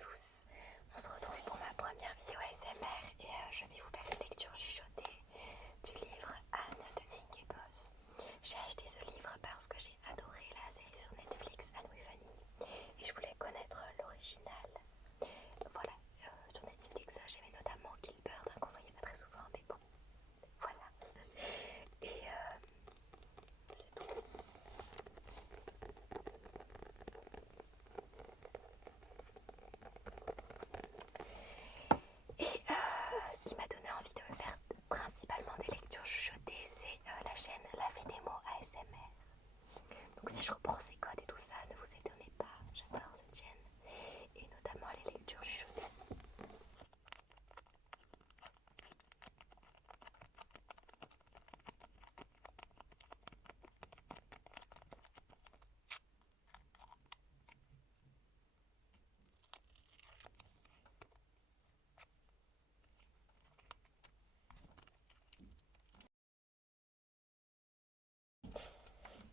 tous, on se retrouve pour ma première vidéo ASMR et je vais vous faire une lecture chuchotée du livre Anne de Green Gables. J'ai acheté ce livre parce que j'ai adoré la série sur Netflix Anne with Annie et je voulais connaître l'original. Voilà, sur Netflix j'aimais notamment Gilbert, qu'on voyait pas très souvent, mais bon, voilà. Et c'est tout. Et ce qui m'a donné envie de faire principalement des lectures chuchotées, c'est la chaîne La Fée des mots ASMR. Donc si je reprends ces codes et tout ça, ne vous étonnez pas, j'adore cette chaîne. Et notamment les lectures chuchotées.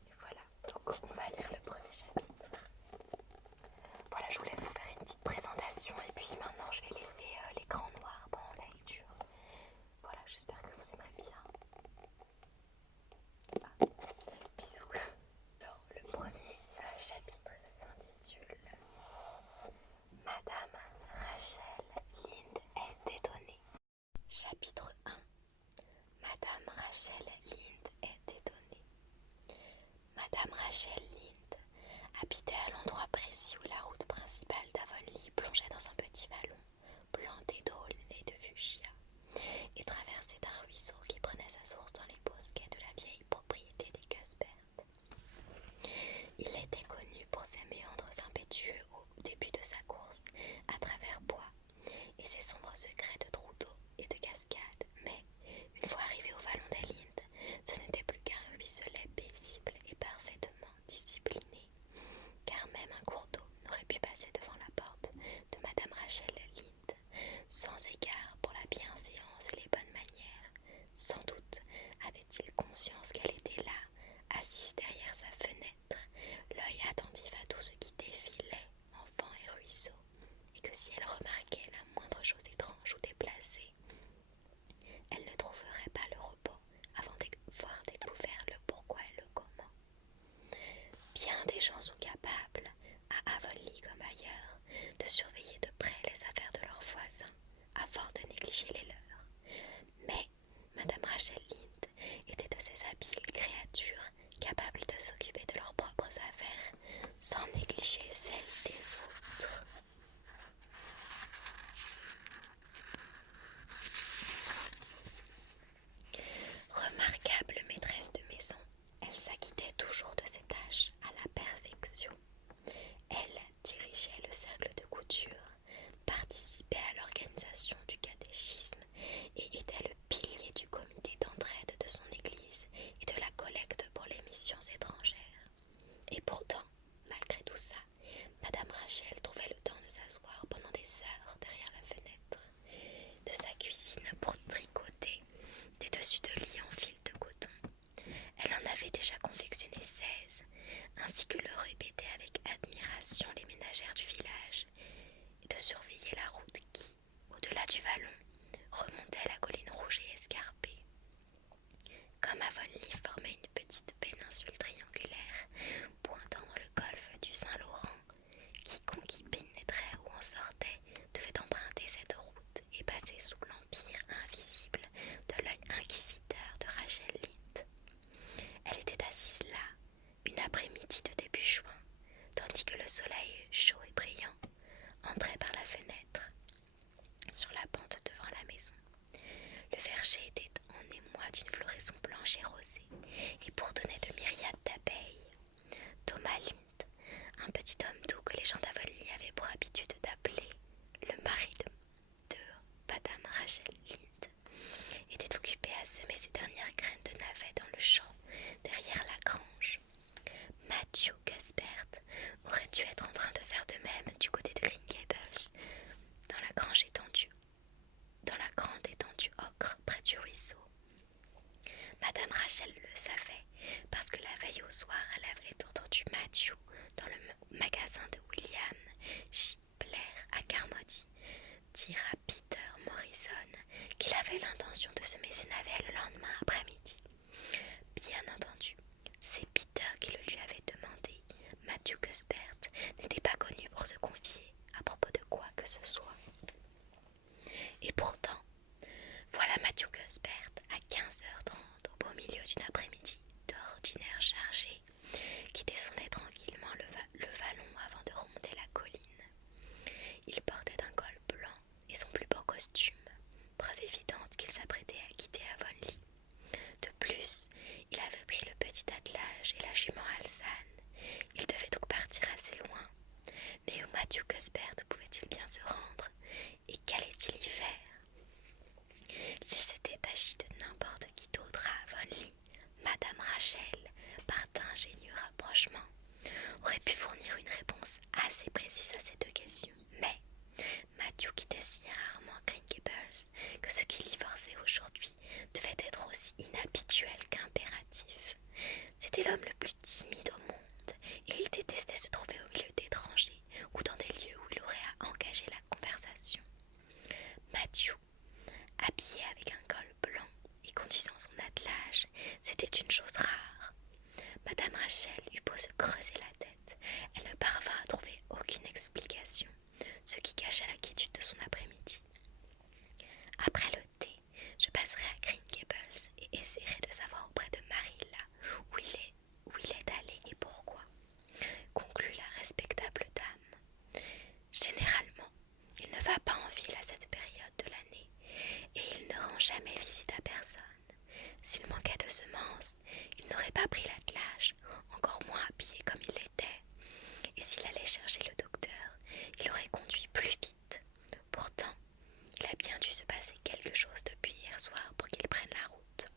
Et voilà, donc on va lire le premier chapitre. Voilà, je voulais vous faire une petite présentation et puis maintenant je vais laisser l'écran noir pendant la lecture. Voilà, j'espère que vous aimerez bien. Ah, bisous. Alors, le premier chapitre s'intitule Madame Rachel Lynde est étonnée. Chapitre 1. Madame Rachel Lynde est étonnée. Madame Rachel Lynde habitait à l'endroit précis où la route principale d'Avonlea plongeait dans un petit vallon planté d'aulnes et de fuchsia et traversé d'un ruisseau qui prenait sa source dans les bosquets de la vieille propriété des Cusbert. Il était connu pour ses méandres impétueux au début de sa course à travers bois et ses sombres secrets de trous d'eau et de cascades, mais une fois arrivé au vallon des Lindes, ce n'était plus qu'un ruisselet paisible et parfaitement discipliné, car même un cours d'eau n'aurait pu passer devant la porte de Madame Rachel Lynde, sans égard pour la bienséance et les bonnes manières. Sans doute avait-il conscience qu'elle était là, assise derrière sa fenêtre, l'œil attentif à tout ce qui défilait, enfants et ruisseaux, et que si elle remarquait la moindre chose étrange ou déplacée, elle ne trouverait pas le repos avant d'avoir découvert le pourquoi et le comment. Bien des gens sont capables, à Avonlea comme ailleurs, de surveiller de près les affaires de leurs voisins, à force de négliger les leurs. Mais Madame Rachel Lynde était de ces habiles créatures capables de s'occuper de leurs propres affaires sans négliger celles des autres. Remarquable maîtresse de maison, elle s'acquittait toujours de ses tâches à la perfection. Elle dirigeait le cercle de couture, participait à l'organisation du catéchisme et était le pilier du comité d'entraide de son église et de la collecte pour les missions étrangères. Et pourtant, malgré tout ça, Madame Rachel trouvait le temps de s'asseoir pendant des heures derrière la fenêtre, de sa cuisine pour tricoter des dessus de lit en fil de coton. Elle en avait déjà confectionné 16, ainsi que le répétaient avec admiration les ménagères du village, et de surveiller la route qui, au-delà du vallon, remontait à la colline rouge et escarpée. Comme Avonlea formait une petite péninsule triangulaire pointant dans le golfe du Saint-Laurent, quiconque y pénétrait ou en sortait devait emprunter cette route et passer sous l'empire invisible de l'œil inquisiteur de Rachel Lynde. Elle était assise là, une après-midi de début juin, tandis que le soleil, chaud et brillant, entrait par la fenêtre, sur la pente devant la maison. Le verger était en émoi d'une floraison blanche et rosée, et bourdonnait de myriades d'abeilles. Thomas Lynde, un petit homme doux que les gens d'Avonlea avaient pour habitude d'appeler le mari de Madame Rachel Lynde, était occupé à semer ses dernières graines de navets dans le champ derrière la grange. Matthew Cusbert aurait dû être en train de faire de même du côté de Green Gables, dans la grande étendue ocre près du ruisseau. Madame Rachel le savait, parce que la veille au soir, elle avait entendu Matthew dans le magasin de William J. Blair à Cuthbert pouvait-il bien se rendre, et qu'allait-il y faire? S'il s'était agi de n'importe qui d'autre à Avonlea, Madame Rachel, par d'ingénieux rapprochements, aurait pu fournir une réponse assez précise à ces deux questions. Mais Matthew quittait si rarement Green Gables que ce qui l'y forçait aujourd'hui devait être aussi inhabituel qu'impératif. C'était l'homme le plus timide au monde, et il détestait se trouver au milieu d'étrangers ou dans des lieux où il aurait à engager la conversation. Matthew, habillé avec un col blanc et conduisant son attelage, c'était une chose rare. Madame Rachel eut beau se creuser la tête, elle ne parvint à trouver aucune explication, ce qui cacha la quiétude de son après-midi. Après le thé, je passerai à Green Gables et essaierai de savoir auprès de Marilla où il est allé et pourquoi, conclut la respectable dame. Généralement, il ne va pas en ville à cette période de l'année, et il ne rend jamais visite à personne. S'il manquait de semences, il n'aurait pas pris l'attelage, encore moins habillé comme il l'était, et s'il allait chercher le docteur, il aurait conduit plus vite. Pourtant, il a bien dû se passer quelque chose depuis hier soir pour qu'il prenne la route.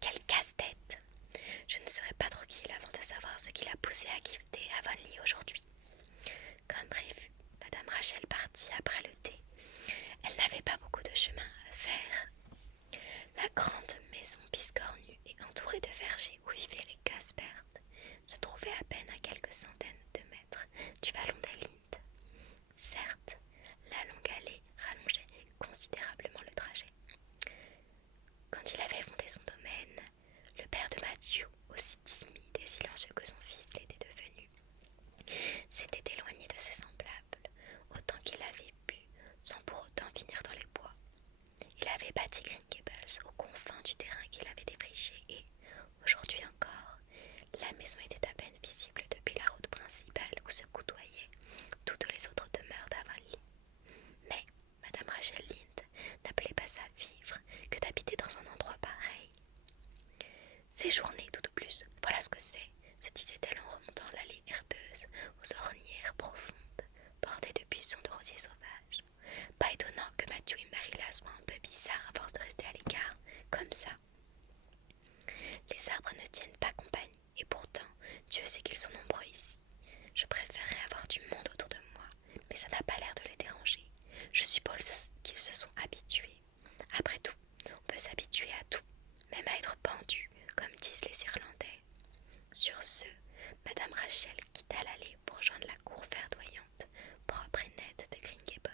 Quel casse-tête! Je ne serais pas tranquille avant de savoir ce qui l'a poussé à quitter Avonlea aujourd'hui. Comme prévu, Madame Rachel partit après le thé. Elle n'avait pas beaucoup de chemin à faire. La grande maison biscornue et entourée de vergers où vivaient les Cuthbert se trouvait à peine à quelques centaines de mètres du vallon des Lindes. Certes, la longue allée rallongeait considérablement le trajet. Quand il avait fondé son domaine, le père de Matthew, aussi timide et silencieux que son fils l'était devenu, s'était éloigné de ses semblables autant qu'il avait pu, sans pour autant finir dans les bois. Il avait bâti Green Gables aux confins du terrain qu'il avait défriché et, aujourd'hui encore, la maison était à peine visible depuis la route principale où se côtoyaient toutes les autres demeures d'Avonlea. Mais Madame Rachel Lynde n'appelait pas ça vivre que d'habiter dans un endroit pareil. Séjourner tout au plus, voilà ce que c'est, se disait-elle en remontant l'allée herbeuse aux ornières profondes, bordées de buissons de rosiers sauvages. Pas étonnant que Matthew et Marilla soient un peu bizarres à force de rester à l'écart, comme ça. Les arbres ne tiennent pas compagnie, et pourtant, Dieu sait qu'ils sont nombreux ici. Je préférerais avoir du monde autour de moi, mais ça n'a pas l'air de les déranger. Je suppose qu'ils se sont habitués. Après tout, on peut s'habituer à tout, même à être pendu, comme disent les Irlandais. Sur ce, Madame Rachel quitta l'allée pour rejoindre la cour verdoyante, propre et nette de Green Gables.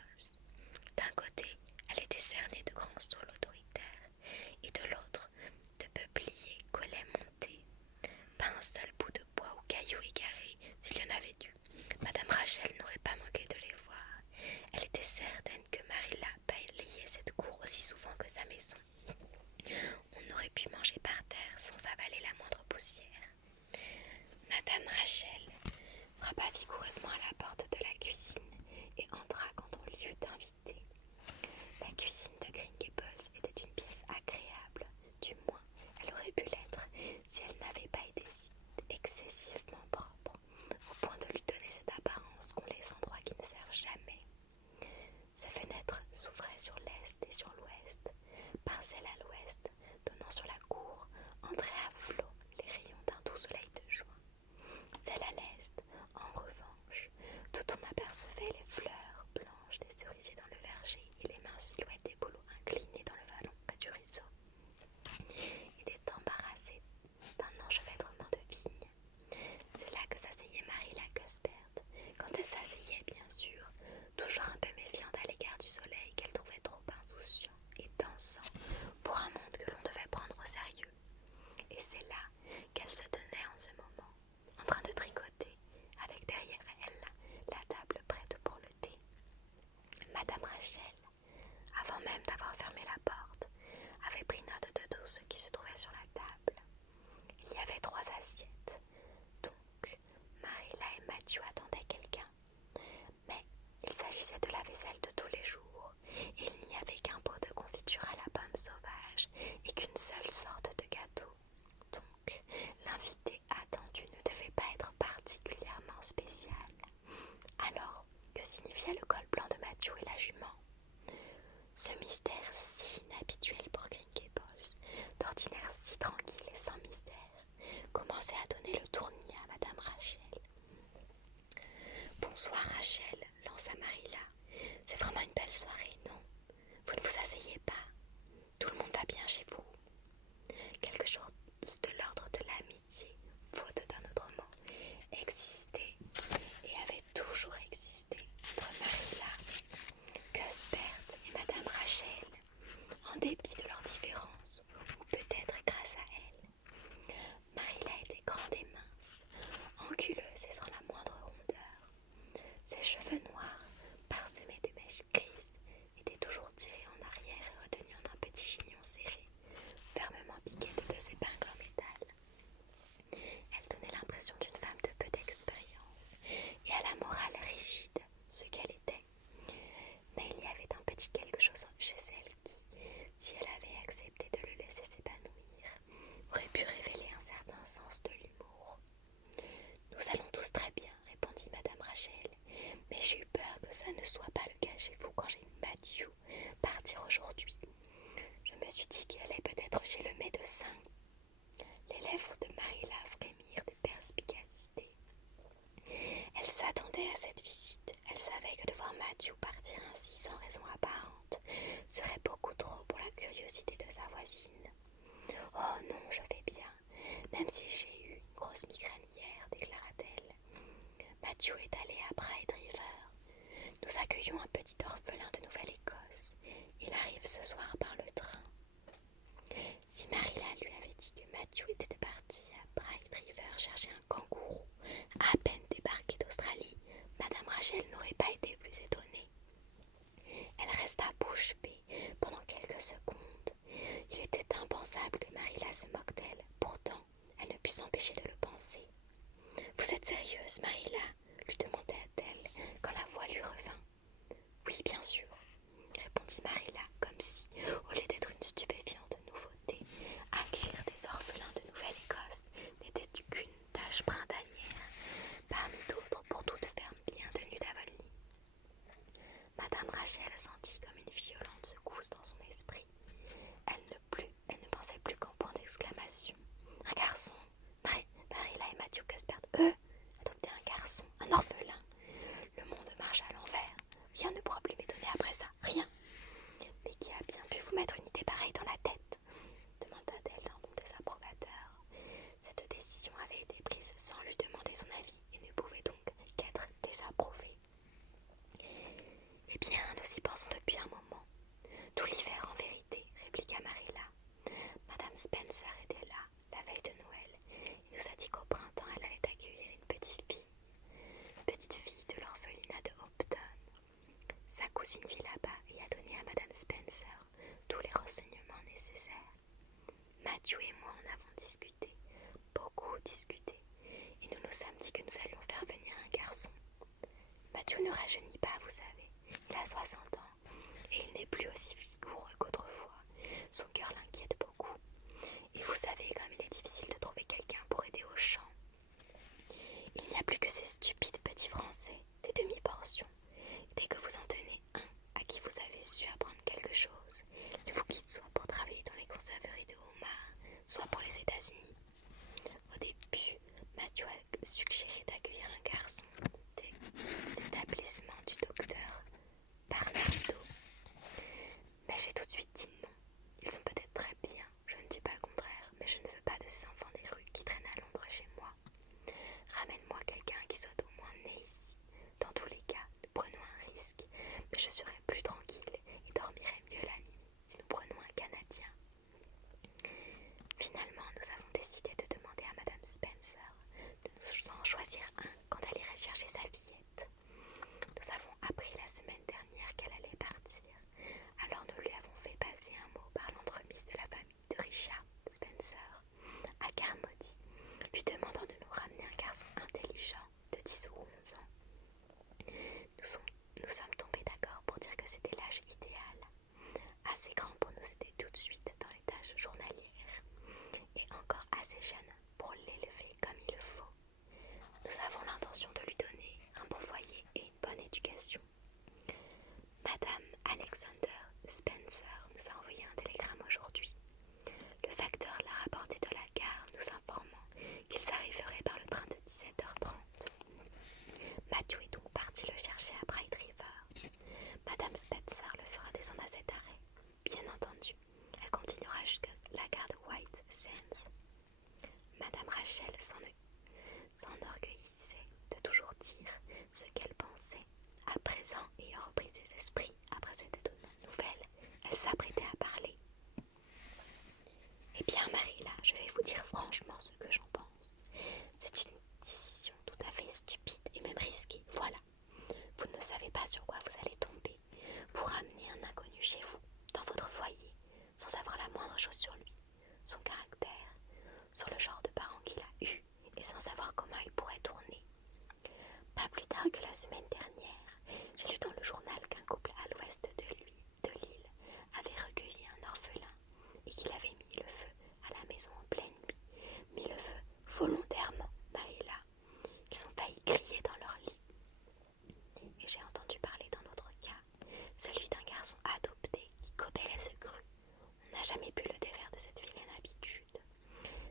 D'un côté, elle était cernée de grands saules autoritaires, et de l'autre, de peupliers collets montés. Pas un seul bout de bois ou caillou égaré, s'il y en avait eu. Madame Rachel n'aurait pas manqué de les voir. Elle était certaine que Marilla balayait cette cour aussi souvent que sa maison. On aurait pu manger par terre sans avaler la moindre poussière. Madame Rachel frappa vigoureusement à la porte de la cuisine et entra quand on l'y eut invitée. La cuisine de Green Gables était une pièce agréable, du moins elle aurait pu l'être si elle n'avait pas été si excessivement propre, au point de lui donner cette apparence qu'ont les endroits qui ne servent jamais. Ses fenêtres s'ouvraient sur l'est et sur l'ouest. Par celle à l'ouest, donnant sur la cour, entraient à flot les rayons d'un doux soleil de juin. Celle à l'est, en revanche, d'où on apercevait les fleurs blanches des cerisiers dans le verger et les minces silhouettes des bouleaux inclinés dans le vallon près du ruisseau, était embarrassée d'un enchevêtrement de vignes. C'est là que s'asseyait Marilla Cuthbert, quand elle s'asseyait bien sûr, toujours un peu méfiante à l'égard du soleil qu'elle trouvait trop insouciant et dansant pour un monde que l'on devait prendre au sérieux. Et c'est là qu'elle se tenait en ce moment, en train de tricoter, avec derrière elle la table prête pour le thé. Madame Rachel, avant même d'avoir fermé la porte, avait pris note de tout ce qui se trouvait sur la table. Il y avait 3 assiettes, donc Marilla et Matthew attendaient quelqu'un. Mais il s'agissait de la vaisselle de tous les jours, et il n'y avait qu'un pot de confiture à la pomme sauvage et qu'une seule sorte de gâteau. Donc, l'invité attendu ne devait pas être particulièrement spécial. Alors, signifia le col blanc de Matthew et la jument. Ce mystère si inhabituel pour Green Gables, d'ordinaire si tranquille et sans mystère, commençait à donner le tournis à Madame Rachel. « Bonsoir Rachel, lança Marilla. C'est vraiment une belle soirée, non? Vous ne vous asseyez pas? Tout le monde va bien chez vous? » Quelque chose de l'ordre de l'amitié, faute d'un autre mot, existait et avait toujours existé entre Marilla, Cuthbert et Madame Rachel, en dépit de leurs différences, ou peut-être grâce à elle. Marilla était grande et mince, anguleuse et sans la moindre rondeur. Ses cheveux noirs, parsemés de mèches grises, étaient toujours tirés en arrière et retenus en un petit chignon serré, fermement piqué de 2 épingles en métal. Elle donnait l'impression d'une femme de peu d'expérience et à la morale rigide, ce qu'elle était. Mais il y avait un petit quelque chose chez elle qui, si elle avait accepté de le laisser s'épanouir, aurait pu révéler un certain sens de l'humour. « Nous allons tous très bien, » répondit Madame Rachel, « mais j'ai eu peur que ça ne soit pas le cas chez vous quand j'ai vu Matthew partir aujourd'hui. Je me suis dit qu'il allait peut-être chez le médecin. » Les lèvres de Marilla frémirent de perspicacité. Elle s'attendait à cette visite. Elle savait que de voir Matthew partir ainsi sans raison apparente serait beaucoup trop pour la curiosité de sa voisine. « Oh non, je vais bien, même si j'ai eu une grosse migraine hier, » déclara-t-elle. « Matthew est allé à Bright River. Nous accueillons un petit orphelin de Nouvelle-Écosse. Il arrive ce soir par le train. » Si Marilla lui avait dit que Matthew était parti à Bright River chercher un kangourou, à peine débarqué d'Australie, Madame Rachel n'aurait pas été plus étonnée. Elle resta bouche bée pendant quelques secondes. Il était impensable que Marilla se moque d'elle. Pourtant, elle ne put s'empêcher de le penser. « Vous êtes sérieuse, Marilla ?» lui demanda-t-elle quand la voix lui revint. « Oui, bien sûr, » répondit Marilla, comme si, au lieu d'être une stupéfiante nouveauté, accueillir des orphelins de Nouvelle-Écosse n'était qu'une tâche printanière, parmi d'autres pour toute ferme bien tenue d'Avonlea. Madame Rachel sentit comme une violente secousse dans son esprit. Elle ne pensait plus qu'en point d'exclamation. Un garçon, Marilla et Matthew Cuthbert, eux, adopter un garçon, un orphelin. Le monde marche à l'envers. Rien ne pourra plus m'étonner après ça, rien. Mais qui a bien pu vous mettre une idée pareille dans la tête? Demanda-t-elle d'un ton désapprobateur. Cette décision avait été prise sans lui demander son avis et ne pouvait donc qu'être désapprouvée. Eh bien, nous y pensons depuis un moment. Tout l'hiver en vérité, répliqua Marilla. Madame Spencer était là, la veille de Noël, et nous a dit qu'au printemps elle allait accueillir une petite fille de l'orphelinat de Hopton. Sa cousine vit là-bas et a donné à Madame Spencer tous les renseignements nécessaires. Matthew et moi en avons discuté, beaucoup discuté, et nous nous sommes dit que nous allions faire venir un garçon. Matthew ne rajeunit pas, vous savez, il a 60 ans, et il n'est plus aussi vigoureux qu'autrefois. Son cœur l'inquiète beaucoup, et vous savez comme il est difficile de trouver quelqu'un pour aider au champ. Il n'y a plus que ces stupides petits Français, des demi-portions. Dès que vous en tenez un à qui vous avez su apprendre quelque chose, il vous quitte soit pour travailler dans les conserveries de homards, soit pour les États-Unis. Au début, Matthew a suggéré d'accueillir un garçon des établissements du docteur Barnardo. Mais j'ai tout de suite dit non. Ils sont peut-être très bien, je ne dis pas le contraire, mais je ne veux pas de ces enfants des rues qui traînent à Londres chez moi. Ramène-moi quelqu'un qui soit au moins né ici, esprits après cette étonnante nouvelle, elle s'apprêtait à parler. Eh bien, Marilla, je vais vous dire franchement ce que j'en pense. C'est une décision tout à fait stupide et même risquée. Voilà. Vous ne savez pas sur quoi vous allez tomber. Vous ramenez un inconnu chez vous, dans votre foyer, sans savoir la moindre chose sur lui, son caractère, sur le genre de parents qu'il a eu, et sans savoir comment il pourrait tourner. Pas plus tard que la semaine dernière, j'ai lu dans le journal qu'un couple à l'ouest de l'île, avait recueilli un orphelin et qu'il avait mis le feu à la maison en pleine nuit, mis le feu volontairement, Marilla. Ils ont failli crier dans leur lit. Et j'ai entendu parler d'un autre cas, celui d'un garçon adopté qui gobait les œufs. On n'a jamais pu le défaire de cette vilaine habitude.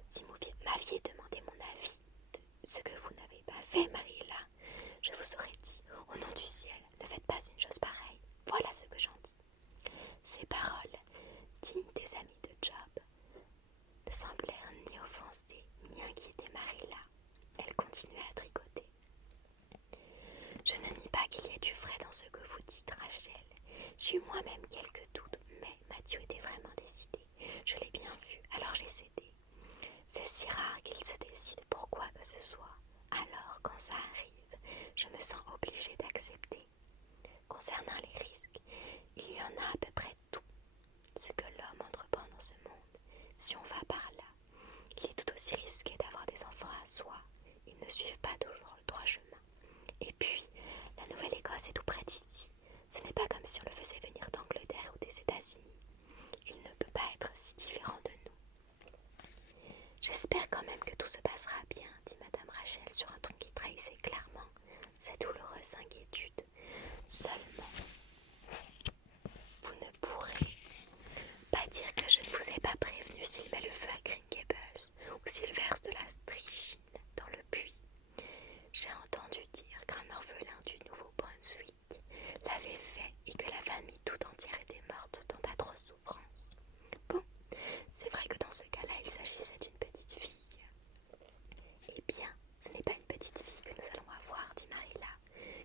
Si vous m'aviez demandé mon avis de ce que vous n'avez pas fait, Marilla, je vous aurais dit, au nom du ciel, ne faites pas une chose pareille. Voilà ce que j'en dis. Ces paroles, dignes des amis de Job, ne semblèrent ni offenser ni inquiéter Marilla. Elle continuait à tricoter. Je ne nie pas qu'il y ait du vrai dans ce que vous dites, Rachel. J'ai eu moi-même quelques doutes, mais Matthew était vraiment décidé. Je l'ai bien vu, alors j'ai cédé. C'est si rare qu'il se décide pour quoi que ce soit. Alors, quand ça arrive, je me sens obligée d'accepter. Concernant les risques, il y en a à peu près tout. Ce que l'homme entreprend dans ce monde, si on va par là, il est tout aussi risqué d'avoir des enfants à soi. Ils ne suivent pas toujours le droit chemin. Et puis, la Nouvelle-Écosse est tout près d'ici. Ce n'est pas comme si on le faisait venir d'Angleterre ou des États-Unis. Il ne peut pas être si différent de nous. J'espère quand même que tout se passera bien, dit Madame Rachel sur un ton qui trahissait clairement sa douloureuse inquiétude. Seulement, vous ne pourrez pas dire que je ne vous ai pas prévenu s'il met le feu à Green Gables ou s'il verse de la strychnine dans le puits. J'ai entendu dire qu'un orphelin du Nouveau-Brunswick l'avait fait et que la famille tout entière était morte dans d'atroces souffrances. Bon, c'est vrai que dans ce cas-là, il s'agissait d'une petite fille. Eh bien, ce n'est pas une petite fille que nous allons avoir, dit Marilla,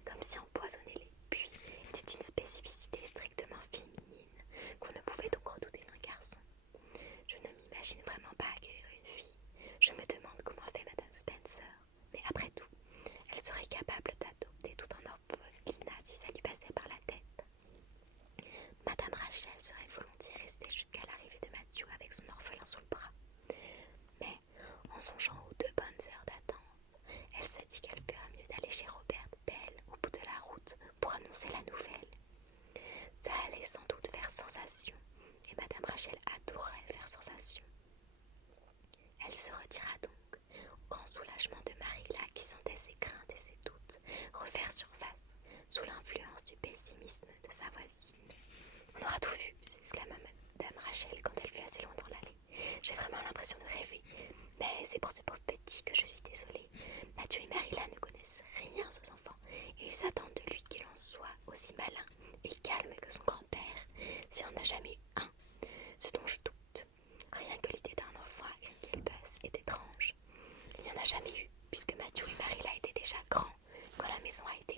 comme si empoisonner les puits était une spécificité strictement féminine qu'on ne pouvait donc redouter d'un garçon. Je ne m'imagine vraiment pas accueillir une fille. Je me demande comment fait Madame Spencer. Mais après tout, elle serait capable d'adopter tout un orphelinat si ça lui passait par la tête. Madame Rachel serait volontiers restée jusqu'à l'arrivée de Matthew avec son orphelin sous le bras. Mais, en songeant aux 2 bonnes heures d'attente, elle se dit qu'elle ferait mieux d'aller chez Robert Bell au bout de la route pour annoncer la nouvelle. Ça allait sans doute faire sensation, et Madame Rachel adorait faire sensation. Elle se retira donc, au grand soulagement de Marilla qui sentait ses craintes et ses doutes refaire surface sous l'influence du pessimisme de sa voisine. On aura tout vu, s'exclama Madame Rachel quand elle fut assez loin dans l'allée. J'ai vraiment l'impression de rêver, mais c'est pour ce pauvre petit que je suis désolée. Matthew et Marilla ne connaissent rien aux enfants et ils attendent de lui qu'il en soit aussi malin et calme que son grand-père, s'il n'en a jamais eu un, ce dont je doute. Rien que l'idée d'un enfant à Grinkelbus est étrange. Il n'y en a jamais eu, puisque Matthew et Marilla étaient déjà grands quand la maison a été